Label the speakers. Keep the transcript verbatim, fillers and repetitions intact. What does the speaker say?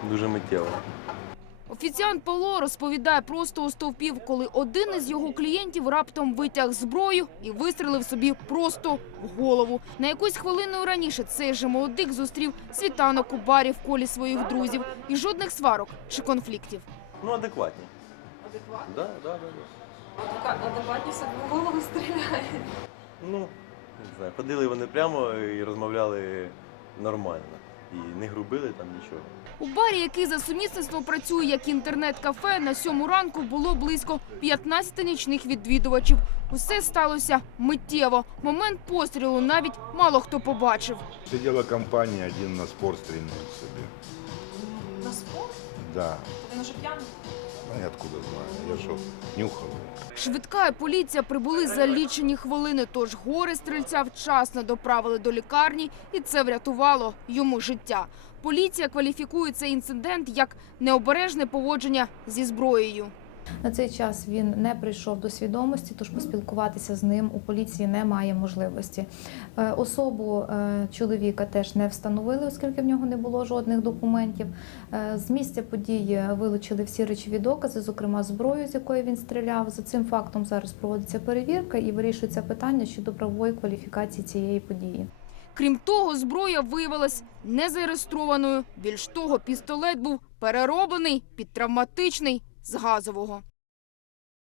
Speaker 1: дуже миттєво.
Speaker 2: Офіціант Павло розповідає просто у стовпів, коли один із його клієнтів раптом витяг зброю і вистрелив собі просто в голову. На якусь хвилину раніше цей же молодик зустрів світанок у барі в колі своїх друзів. І жодних сварок чи конфліктів.
Speaker 1: Ну, адекватні.
Speaker 3: Адекватно?
Speaker 1: Да, да, да, да.
Speaker 3: Адекватність в голову стріляє.
Speaker 1: Ну, не знаю, ходили вони прямо і розмовляли нормально. І не грубили там нічого.
Speaker 2: У барі, який за сумісництвом працює як інтернет-кафе, на сьому ранку було близько п'ятнадцяти нічних відвідувачів. Усе сталося миттєво. Момент пострілу навіть мало хто побачив.
Speaker 4: Сиділа компанія, один на спор стрільнув собі.
Speaker 3: На спорт?
Speaker 4: Да.
Speaker 3: Він уже п'яний?
Speaker 4: Ну, я откуда знаю, я що, нюхав.
Speaker 2: Швидка і поліція прибули за лічені хвилини, тож горе стрільця вчасно доправили до лікарні, і це врятувало йому життя. Поліція кваліфікує цей інцидент як необережне поводження зі зброєю.
Speaker 5: На цей час він не прийшов до свідомості, тож поспілкуватися з ним у поліції немає можливості. Е, Особу е, чоловіка теж не встановили, оскільки в нього не було жодних документів. Е, З місця події вилучили всі речові докази, зокрема зброю, з якої він стріляв. За цим фактом зараз проводиться перевірка і вирішується питання щодо правової кваліфікації цієї події.
Speaker 2: Крім того, зброя виявилась незареєстрованою. Більш того, пістолет був перероблений під травматичний з газового.